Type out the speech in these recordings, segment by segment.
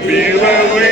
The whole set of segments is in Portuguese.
be feel a wind.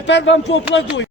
тепер вам поаплодую.